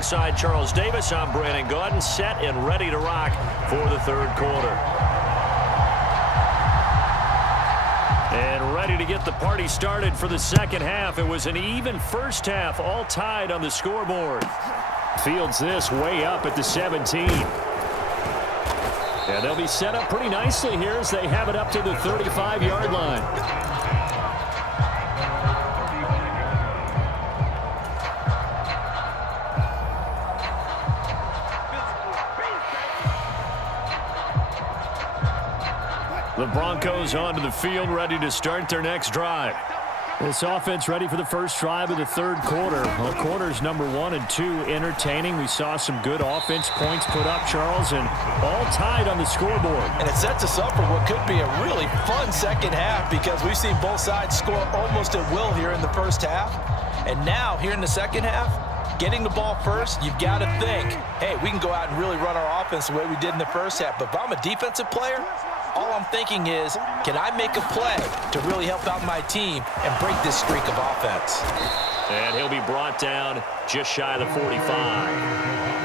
Alongside Charles Davis, I'm Brandon Gaudin, set and ready to rock for the third quarter. And ready to get the party started for the second half. It was an even first half, all tied on the scoreboard. Fields this way up at the 17. And they'll be set up pretty nicely here as they have it up to the 35-yard line. The Broncos onto the field, ready to start their next drive. This offense ready for the first drive of the third quarter. Well, quarters number 1 and 2 entertaining. We saw some good offense points put up, Charles, and all tied on the scoreboard. And it sets us up for what could be a really fun second half because we've seen both sides score almost at will here in the first half. And now, here in the second half, getting the ball first, you've got to think, hey, we can go out and really run our offense the way we did in the first half. But if I'm a defensive player, all I'm thinking is, can I make a play to really help out my team and break this streak of offense? And he'll be brought down just shy of the 45.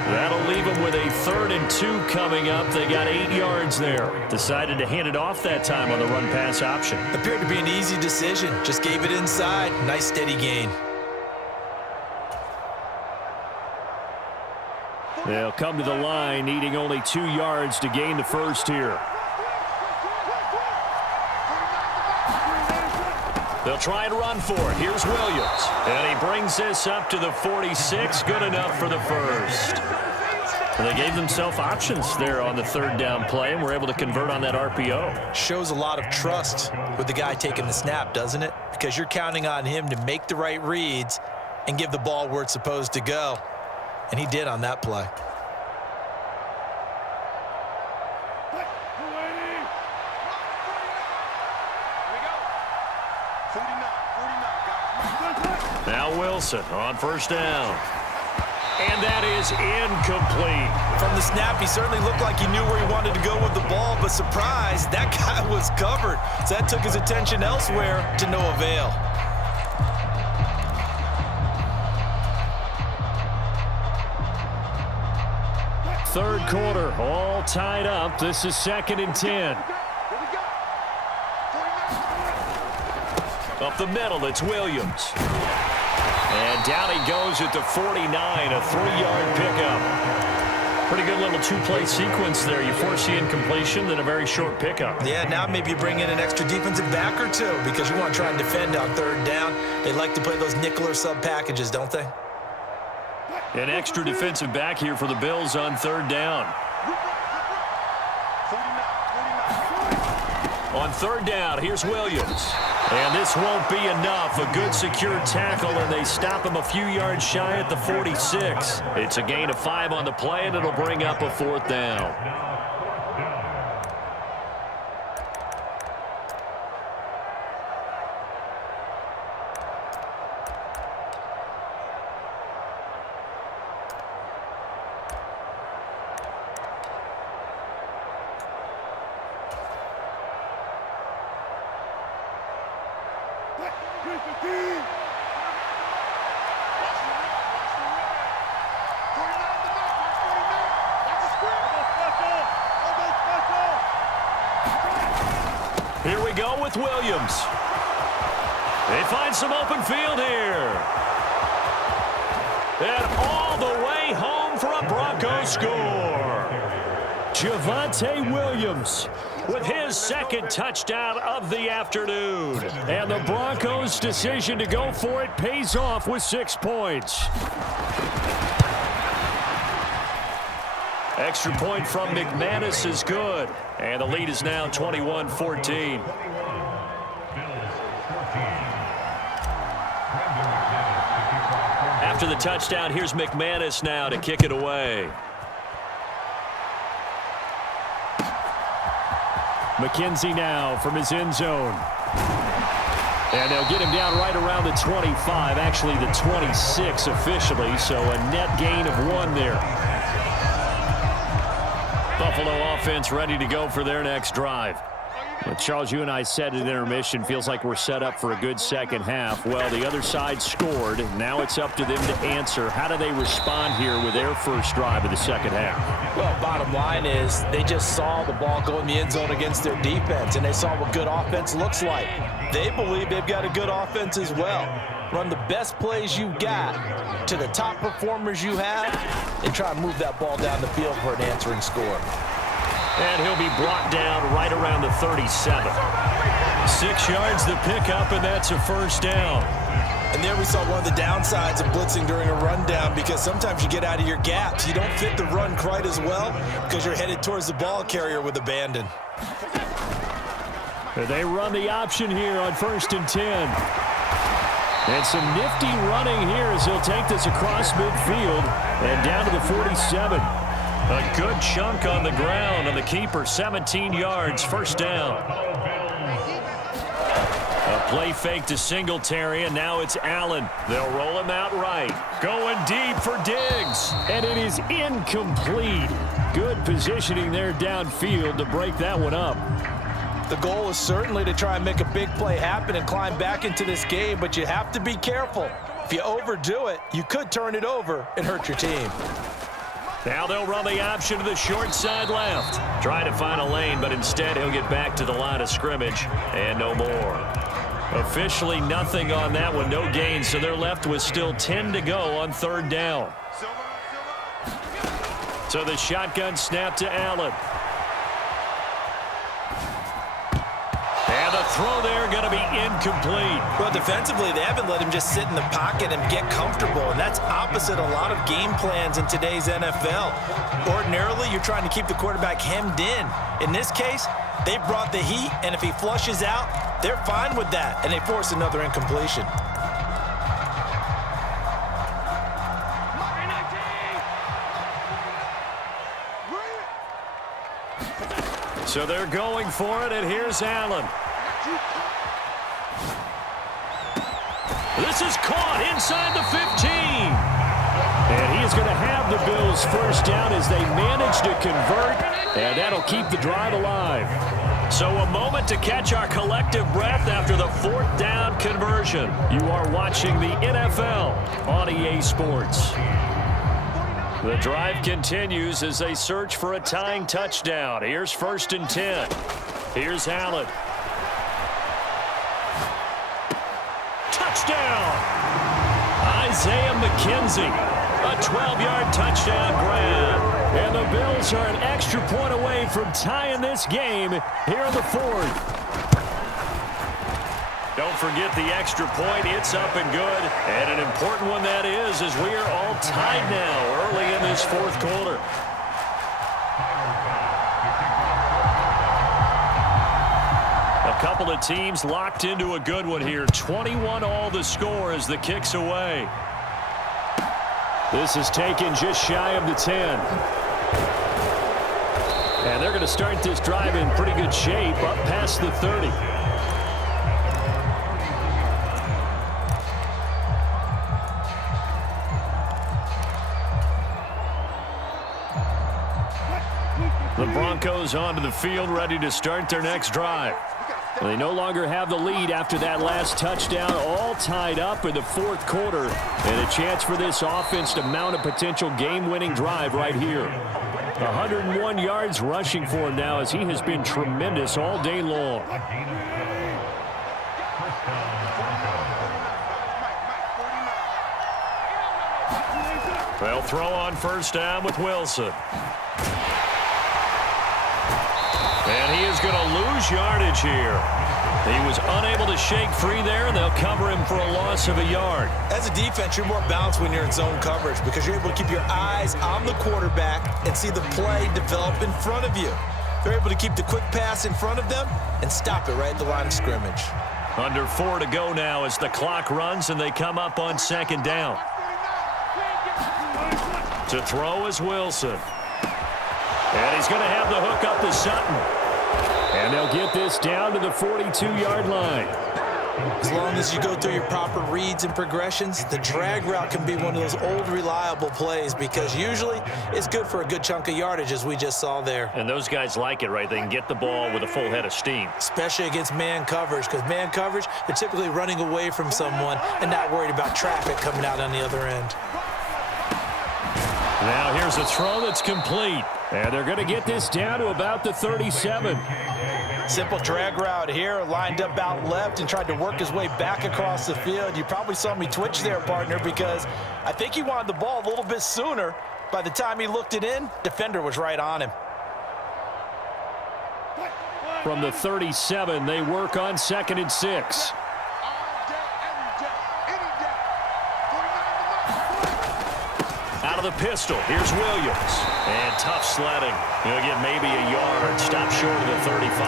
That'll leave him with a 3rd and 2 coming up. They got 8 yards there. Decided to hand it off that time on the run-pass option. Appeared to be an easy decision. Just gave it inside. Nice steady gain. They'll come to the line, needing only 2 yards to gain the first here. They'll try and run for it. Here's Williams. And he brings this up to the 46. Good enough for the first. And they gave themselves options there on the 3rd down play and were able to convert on that RPO. Shows a lot of trust with the guy taking the snap, doesn't it? Because you're counting on him to make the right reads and give the ball where it's supposed to go. And he did on that play. Now Wilson on first down. And that is incomplete. From the snap, he certainly looked like he knew where he wanted to go with the ball, but surprise, that guy was covered. So that took his attention elsewhere to no avail. Third quarter, all tied up. This is 2nd and 10. Up the middle, it's Williams. And down he goes at the 49, a 3-yard pickup. Pretty good little 2-play sequence there. You force the incompletion, then a very short pickup. Yeah, now maybe you bring in an extra defensive back or two because you want to try and defend on 3rd down. They like to play those nickel or sub packages, don't they? An extra defensive back here for the Bills on 3rd down. On 3rd down, here's Williams. And this won't be enough. A good secure tackle, and they stop him a few yards shy at the 46. It's a gain of 5 on the play, and it'll bring up a 4th down. Here we go with Williams. They find some open field here. And all the way home for a Broncos score. Javonte Williams with his 2nd touchdown of the afternoon. And the Broncos' decision to go for it pays off with 6 points. Extra point from McManus is good. And the lead is now 21-14. After the touchdown, here's McManus now to kick it away. McKenzie now from his end zone. And they'll get him down right around the 25, actually the 26 officially, so a net gain of 1 there. Buffalo offense ready to go for their next drive. Well, Charles, you and I said at intermission, feels like we're set up for a good second half. Well, the other side scored. Now it's up to them to answer. How do they respond here with their first drive of the second half? Well, bottom line is they just saw the ball go in the end zone against their defense, and they saw what good offense looks like. They believe they've got a good offense as well. Run the best plays you got to the top performers you have and try to move that ball down the field for an answering score. And he'll be brought down right around the 37. 6 yards to pick up, and that's a first down. And there we saw one of the downsides of blitzing during a rundown, because sometimes you get out of your gaps. You don't fit the run quite as well because you're headed towards the ball carrier with abandon. They run the option here on 1st and 10. And some nifty running here as he'll take this across midfield and down to the 47. A good chunk on the ground on the keeper, 17 yards, first down. A play fake to Singletary, and now it's Allen. They'll roll him out right. Going deep for Diggs, and it is incomplete. Good positioning there downfield to break that one up. The goal is certainly to try and make a big play happen and climb back into this game, but you have to be careful. If you overdo it, you could turn it over and hurt your team. Now they'll run the option to the short side left. Trying to find a lane, but instead he'll get back to the line of scrimmage and no more. Officially nothing on that one, no gain, so they're left with still 10 to go on 3rd down. So the shotgun snap to Allen. And the throw there going to be incomplete. Well, defensively, they haven't let him just sit in the pocket and get comfortable, and that's opposite a lot of game plans in today's NFL. Ordinarily, you're trying to keep the quarterback hemmed in. In this case, they brought the heat, and if he flushes out, they're fine with that, and they force another incompletion. So they're going for it, and here's Allen. This is caught inside the 15. And he is going to have the Bills first down as they manage to convert, and that'll keep the drive alive. So a moment to catch our collective breath after the 4th down conversion. You are watching the NFL on EA Sports. The drive continues as they search for a tying touchdown. Here's 1st and 10. Here's Allen. Touchdown! Isaiah McKenzie. A 12-yard touchdown grab. And the Bills are an extra point away from tying this game here in the 4th. Don't forget the extra point. It's up and good. And an important one that is, as we are all tied now early in this 4th quarter. A couple of teams locked into a good one here. 21-all the score as the kick's away. This is taken just shy of the 10. And they're going to start this drive in pretty good shape up past the 30. The Broncos onto the field, ready to start their next drive. They no longer have the lead after that last touchdown, all tied up in the 4th quarter, and a chance for this offense to mount a potential game-winning drive right here. 101 yards rushing for him now as he has been tremendous all day long. They'll throw on 1st down with Wilson. And he is going to lose yardage here. He was unable to shake free there, and they'll cover him for a loss of a yard. As a defense, you're more balanced when you're in zone coverage because you're able to keep your eyes on the quarterback and see the play develop in front of you. They're able to keep the quick pass in front of them and stop it right at the line of scrimmage. Under 4 to go now as the clock runs and they come up on 2nd down. To throw is Wilson. And he's going to have the hook up to Sutton. And they'll get this down to the 42-yard line. As long as you go through your proper reads and progressions, the drag route can be one of those old reliable plays because usually it's good for a good chunk of yardage as we just saw there. And those guys like it, right? They can get the ball with a full head of steam. Especially against man coverage, because man coverage, they're typically running away from someone and not worried about traffic coming out on the other end. Now here's a throw that's complete. And they're going to get this down to about the 37. Simple drag route here, lined up out left and tried to work his way back across the field. You probably saw me twitch there, partner, because I think he wanted the ball a little bit sooner. By the time he looked it in, defender was right on him. From the 37, they work on 2nd and 6. Out of the pistol, here's Williams. And tough sledding. He'll get maybe a yard. Stop short of the 35.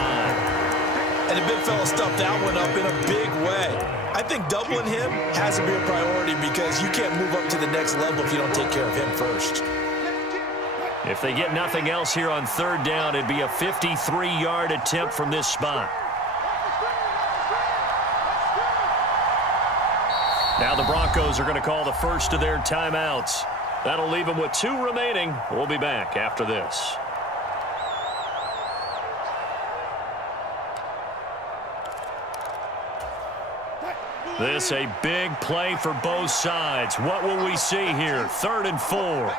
And the big fella stuffed that one up in a big way. I think doubling him has to be a priority because you can't move up to the next level if you don't take care of him first. If they get nothing else here on 3rd down, it'd be a 53-yard attempt from this spot. Now the Broncos are going to call the first of their timeouts. That'll leave them with 2 remaining. We'll be back after this. This a big play for both sides. What will we see here? 3rd and 4.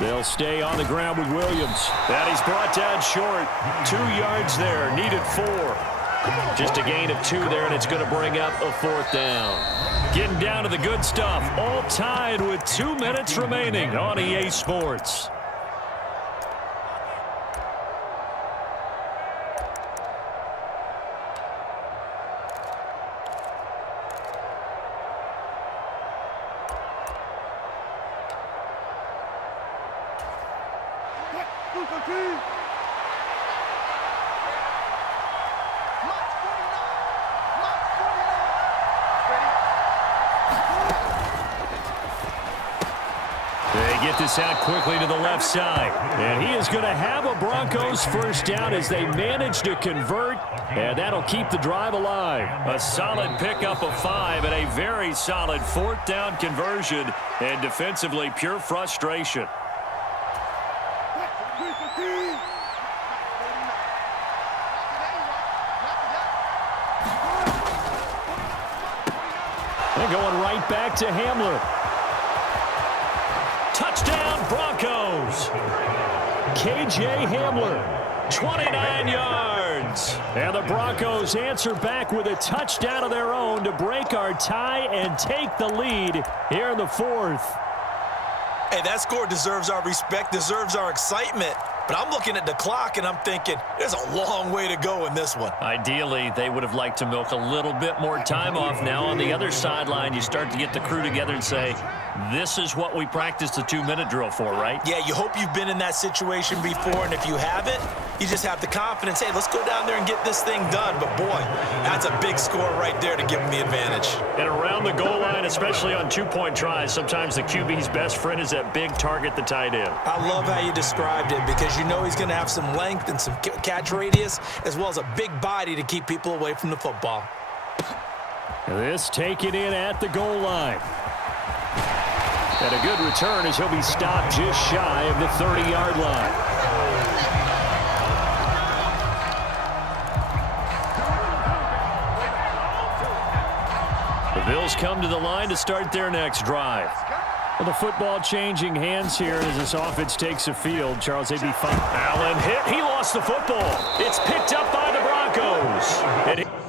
They'll stay on the ground with Williams. And he's brought down short. 2 yards there. Needed 4. Just a gain of 2 there, and it's going to bring up a 4th down. Getting down to the good stuff. All tied with 2 minutes remaining on EA Sports. They get this out quickly to the left side. And he is going to have a Broncos first down as they manage to convert. And that'll keep the drive alive. A solid pickup of 5 and a very solid 4th down conversion. And defensively, pure frustration. They're going right back to Hamler. Touchdown, Broncos. KJ Hamler, 29 yards. And the Broncos answer back with a touchdown of their own to break our tie and take the lead here in the 4th. Hey, that score deserves our respect, deserves our excitement. But I'm looking at the clock, and I'm thinking there's a long way to go in this one. Ideally, they would have liked to milk a little bit more time off. Now on the other sideline, you start to get the crew together and say, this is what we practiced the 2-minute drill for, right? Yeah, you hope you've been in that situation before, and if you haven't, you just have the confidence, hey, let's go down there and get this thing done. But, boy, that's a big score right there to give them the advantage. And around the goal line, especially on 2-point tries, sometimes the QB's best friend is that big target, the tight end. I love how you described it because you know he's going to have some length and some catch radius as well as a big body to keep people away from the football. This taken in at the goal line. And a good return as he'll be stopped just shy of the 30-yard line. The Bills come to the line to start their next drive. Well, the football changing hands here as this offense takes the field. Charles, they'd be fine. Allen hit. He lost the football. It's picked up by the Broncos.